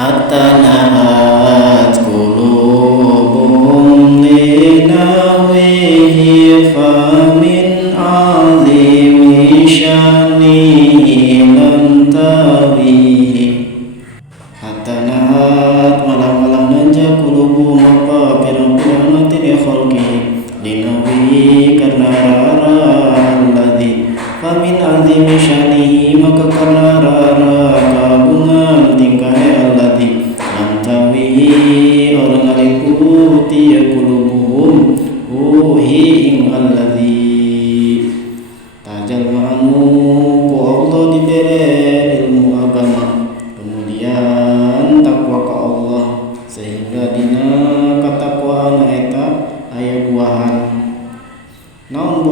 hatta nahat qulubuhum linahwihi famin azimi syanihi lan tawihi. Hatta nahat malam-malam nanja qulubuhum apa pirang-pirang nanti di khalqihi linahwihi karena rara alladhi famin azimi syanihi maka karena rara kagungan tingkahnya alladhi lam tawihi orang ngaliputi ya qulubuhum uhi ing alladhi tajal ma'anu ku Allah diberi ilmu agama kemudian takwa ke Allah sehingga dina katakwaan eta aya buahan. Naon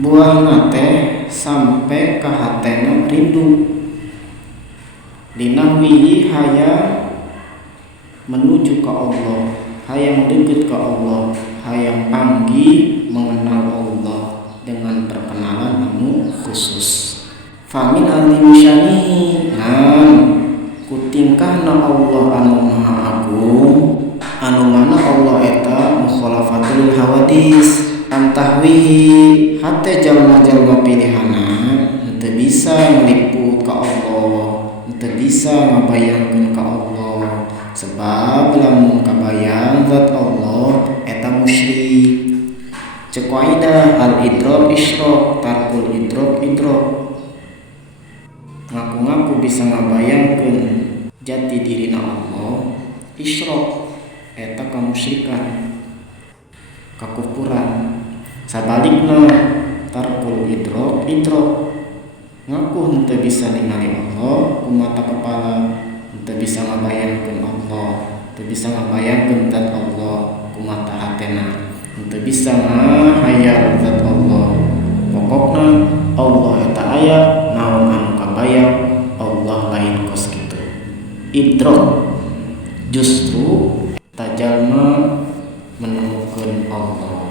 buahna teh sampai ka hatena rindu dinahwihi hayang menuju ke Allah, hayang dekat ke Allah, hayang panggih mengenal Allah dengan perkenalan anu khusus. Famin azim syanihi kutingkahna Allah anu maha agung anu mana Allah eta mukhalafatul hawadis antahwihi hate jalma-jalma pilihana henteu bisa ngeliput ka Allah, henteu bisa ngabayangkeun ka Allah sebab lamun kabayang zat Allah eta musyrik. Cek kaidah al idrok isyrok tarkul idrok idrok. Ngaku-ngaku bisa ngabayangkeun jati dirina Allah isyrok eta kamusyrikan kakufuran. Sabalikna tarkul idrok idrok ngaku henteu bisa ningali Allah ku mata kepala, henteu bisa ngabayangkeun Allah, henteu bisa ngabayangkeun zat Allah ku mata hatena, henteu bisa ngahayal zat Allah. Pokokna Allah eta aya naon anu kabayang Allah lain kos kitu. Idrok justru tajalma menemukan Allah.